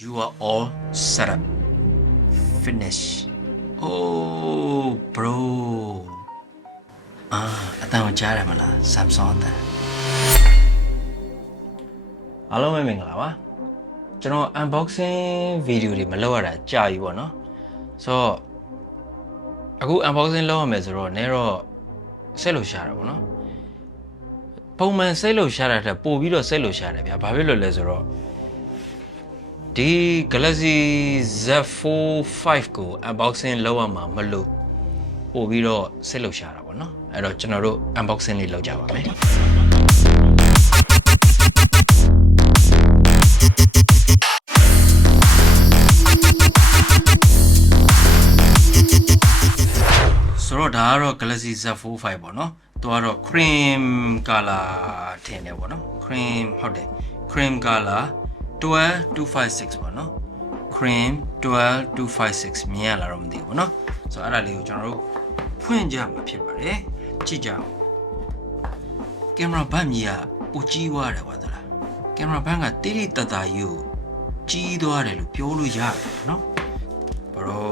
You are all set up. Finish. Oh, bro. အတန်ကိုကြားရမလား Samsung အတန်အားလုံးပဲမင်္ဂလာပါကျွန်တော် unboxing video တွေမလုပ်ရတာကြာပြီပေါ့နော်ဆိုတော့အခု unboxing လုပ်ရမယ်ဆိုတော့နည်းတော့စိတ်လှရှာတာပေါ့နော်ပုံမှန်စိတ်လှရှာတာတက်ပို့ပြီးတော့စိတ်လှရှာတယ်ဗျာဘာဖြစ်လို့လဲဆိုတော့ဒီ Galaxy Z Fold 5ကို unboxing လုပ်ရမှာမလို့ပို့ပြီးတော့စိတ်လှရှာတာပေါ့နော်အဲ့တော့ကျွန်တော်တို့ unboxing လေးလုပ်ကြပါမယ်ဆိုတော့ဒါကတော့ Galaxy Z Fold 5ပေါ့နော်သူကတော့ cream color ထင်တယ်ပေါ့နော် cream ဟုတ်တယ် cream color 12256ပေါ့နော် cream 12256မြင်ရလားတော့မသိဘူးပေါ့နော်ဆိုတော့အဲ့ဒါလေးကိုကျွန်တော်တို့ဖွင့်ကြမှာဖြစ်ပါတယ်ကြည့်ကြအောင်ကင်မရာဘတ်ကြီးကပူကြီးသွားတယ်ကွာသလားကင်မရာဘတ်ကတိတိတတ်တာကြီးကိုကြီးသွားတယ်လို့ပြောလို့ရတယ်နော်ဘရို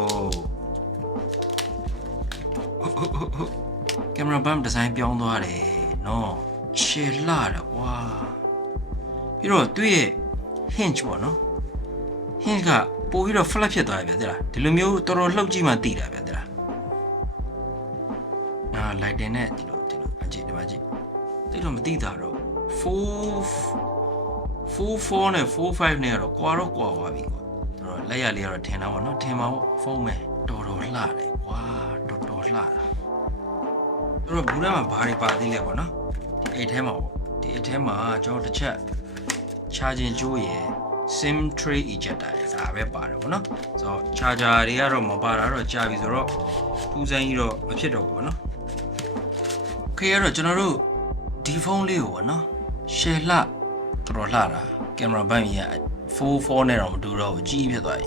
ကင်မရာဘတ်ဒီဇိုင်းပြောင်းသွားတယ်နော်ရှယ်လာတယ်ကွာပြီးတော့သူ့ရဲ့ hinge ပေါ့နော် hinge ကပို့ပြီးတော့ flat ဖြစ်သွားပြီဗျာသိလားဒီလိုမျိုးတော်တော်လှုပ်ကြည့်မှသိတာဗျာသိလားlighting နဲ့ဒီလိုအကြည့်ဒီမှာကြည့်တိတ်တော့မသိတာတော့4 နဲ့4 5နဲ့ကတော့ကွာသွားပြီကွာတော့လက်ရလေးကတော့ထင်တာပေါ့နော်ထင်ပါပေါ့ဖုန်းပဲတော်လှတယ်ကွာတော်လှတာသူတို့ဘူးထဲမှာဘာတွေပါသေးလဲပေါ့နော်ဒီအိတ်ထဲမှာပေါ့ဒီအိတ်ထဲမှာကျွန်တော်တစ်ချက် charging ကြိုးရယ် sim tray ejector ရယ်ဒါပဲပါတယ်ပေါ့နော်ဆိုတော့ charger တွေကတော့မပါတာတော့ကြာပြီဆိုတော့ပူစမ်းကြီးတော့မဖြစ်တော့ဘူးပေါ့နော်ခေကတော့ကျွန်တော်တို့ဒီဖုန်းလေးကိုပေါ့နော် share လှတော်လှတာကင်မရာဘတ်ကြီးက4နဲ့တော့မတူတော့ဘူးအကြီးဖြစ်သွားပြီ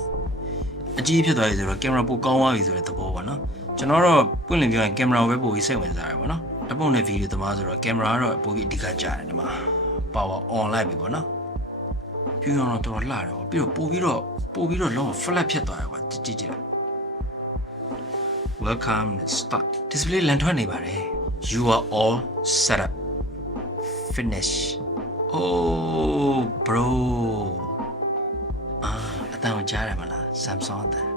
ဆိုတော့ကင်မရာပိုကောင်းသွားပြီဆိုတဲ့သဘောပေါ့နော်ကျွန်တော်တော့ပွင့်လင်းပြောရင်ကင်မရာပဲပိုပြီးစိတ်ဝင်စားတယ်ပေါ့နော်တပုံနဲ့ဗီဒီယိုသမားဆိုတော့ကင်မရာကတော့ပိုပြီးအဓိကကျတယ်ဒီမှာ power on လိုက်ပြီပေါ့နော်ပြူအောင်တော့လှတယ်ပေါ့ပြီးတော့ပို့ပြီးတော့လုံးဝ flat ဖြစ်သွားတယ်ကွာကြည့်လိုက် welcome start display လန်ထွက်နေပါတယ် you are all set up finish oh bro အတန်ကိုကြားရမလား Samsung အတန်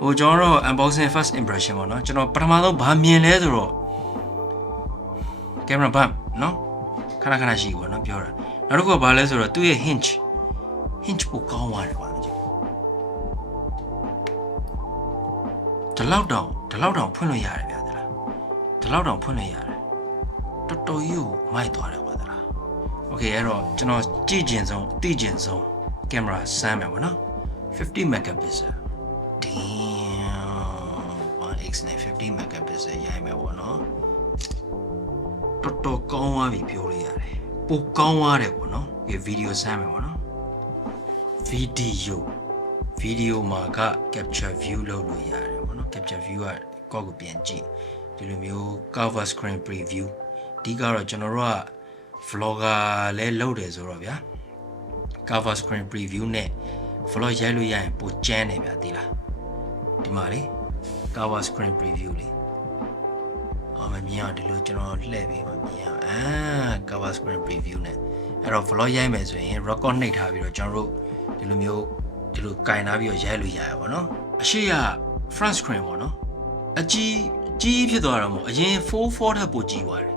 ဟိုကျွန်တော်တို့ unboxing first impression ပေါ့နော်ကျွန်တော်ပထမဆုံးဗာမြင်လဲဆိုတော့ camera bump နော်ခဏရှိပေါ့နော်ပြောတာနောက်တစ်ခုကဘာလဲဆိုတော့သူ့ရဲ့ hinge ပိုကောင်းသွားတယ်ကွာဒီလောက်တောင်ဖွင့်လို့ရတယ်ဗျာသလားဒီလောက်တောင်ဖွင့်လို့ရတယ်တော်တော်ကြီးကိုမိုက်သွားတယ်ကွာသလားโอเคအဲ့တော့ကျွန်တော်ကြည့်ကျင်ဆုံးသိကျင်ဆုံးကင်မရာစမ်းမယ်ပေါ့နော်50 megapixel damn 1x နဲ့50 megapixel ရိုက်မယ်ပေါ့နော်တော်ကောင်းသွားပြီပြောလို့ရတယ်ပိုကောင်းသွားတယ်ပေါ့နော်ဒီဗီဒီယိုစမ်းမယ်ပေါ့နော်ဗီဒီယိုမှာက capture view လုပ်လို့ရတယ်ပေါ့နော် capture view ကကောက်ကိုပြန်ကြည့်ဒီလိုမျိုး cover screen preview ဒီကတော့ကျွန်တော်တို့က vlogger လဲလုပ်တယ်ဆိုတော့ဗျာ cover screen preview နဲ့ vlog ရိုက်လို့ရရင်ပိုကျန်းတယ်ဗျာသိလားဒီမှာလေ cover screen preview လေမမြင်အောင်ဒီလိုကျွန်တော်လှည့်ပြီးမမြင်အောင်cover screen preview နဲ့အဲ့တော့ vlog ရိုက်မယ်ဆိုရင် record နှိပ်ထားပြီးတော့ကျွန်တော်တို့ဒီလိုကင်ထားပြီးတော့ရိုက်လို့ရရပါတော့အရှိရ front screen ပေါ့နော်အကြီးဖြစ်သွားတော့မို့အရင်44ထက်ပိုကြီးသွားတယ်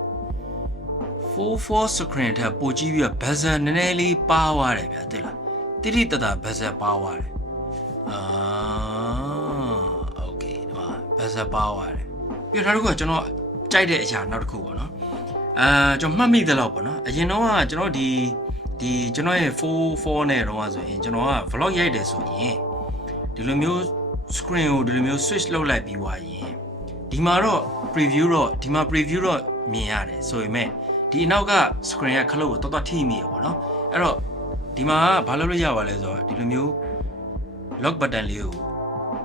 44 screen ထက်ပိုကြီးပြီးတော့ bezel နည်းနည်းလေးပါသွားတယ်ဗျာသိလားတိတိတတ်တာ bezel ပါသွားတယ်โอเคဒီမှာ bezel ပါသွားတယ်ပြီးတော့နောက်တစ်ခုကကျွန်တော်ကြိုက်တဲ့အရာနောက်တစ်ခုပေါ့နော်ကျွန်တော်မှတ်မိတယ်လို့ပေါ့နော်အရင်တော့ကကျွန်တော်ဒီကျွန်တော်ရဲ့44နဲ့တော့ဆိုရင်ကျွန်တော်က vlog ရိုက်တယ်ဆိုရင်ဒီလိုမျိုး screen ကိုဒီလိုမျိုး switch လုပ်လိုက်ပြီးွားရင်ဒီမှာတော့ preview တော့မြင်ရတယ်ဆိုပေမဲ့ဒီအနောက်က screen ကခလုတ်ကိုတော်ထိမိရပေါ့နော်အဲ့တော့ဒီမှာဘာလုပ်လို့ရပါလဲဆိုတော့ဒီလိုမျိုး lock button လေးကို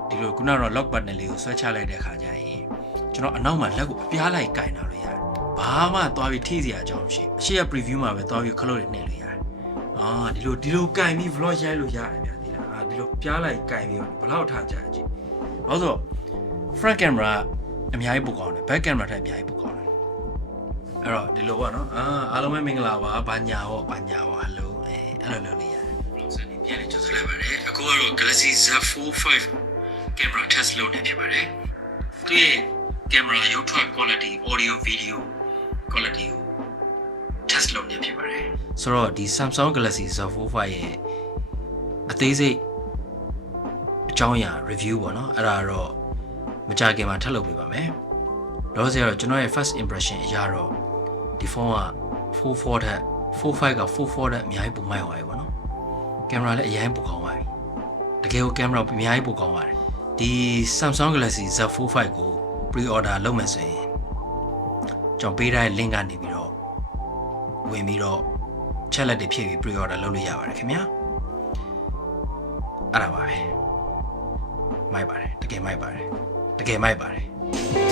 ဒီလိုခုနကတော့ lock button လေးကိုဆွဲချလိုက်တဲ့အခါကျရင်ကျွန်တော်အနောက်မှာလက်ကိုအပြားလိုက်ကင်ထားလို့ရတယ်ဘာမှသွားပြီးထိစရာအကြောင်းမရှိအရှိရ preview မှာပဲသွားပြီးခလုတ်တွေနှိပ်လို့ရတယ်ဒီလိုကင်ပြီး vlog ရိုက်လို့ရတယ်ဗျာဒီလား ဒီလိုပြားလိုက်ကင်ပြီးတော့ဘလောက်ထားကြကြည့်ဘာလို့ဆို front camera အများကြီးပိုကောင်းတယ် back camera ထက်အများကြီးပိုကောင်းတယ်အဲ့တော့ဒီလိုပေါ့နော်အားလုံးပဲမင်္ဂလာပါဘာညာဟဲ့လိုအဲ့လိုလုပ်နေရတယ်ပြန်လေးကြိုးစားလိုက်ပါတယ်အခုကတော့ Galaxy Z Fold 5 camera test လုပ်နေဖြစ်ပါတယ်သူရဲ့ camera ရုပ်ထွက် quality audio video quality ကို test လုပ်နေဖြစ်ပါတယ်ဆိုတော့ဒီ Samsung Galaxy Z Fold 5ရဲ့အသေးစိတ်အကြောင်းအရာ review ပေါ့နော်အဲ့ဒါတော့မကြခင်မှာထပ်လုပ်ပေးပါမယ်လောဆယ်တော့ကျွန်တော်ရဲ့ first impression အရာတော့ဒီဖုန်းက 4.4 ထက် 4.5 က 4.4 ထက်အများကြီးပိုမိုက်သွားပြီပေါ့နော်ကင်မရာလည်းအရင်ပိုကောင်းသွားပြီတကယ်ကိုကင်မရာအများကြီးပိုကောင်းပါတယ်ဒီ Samsung Galaxy Z Fold 5ကို pre-order လုပ်မယ်ဆိုရင်ကျွန်တော်ပေးထားတဲ့ link ကနေပြီးတော့ဝင်ပြီးတော့ ချက်လက်တွေဖြည့်ပြီး pre-order လုပ်လို့ရပါတယ်ခင်ဗျာအဲ့ဒါပါပဲမိုက်ပါတယ်တကယ်မိုက်ပါတယ်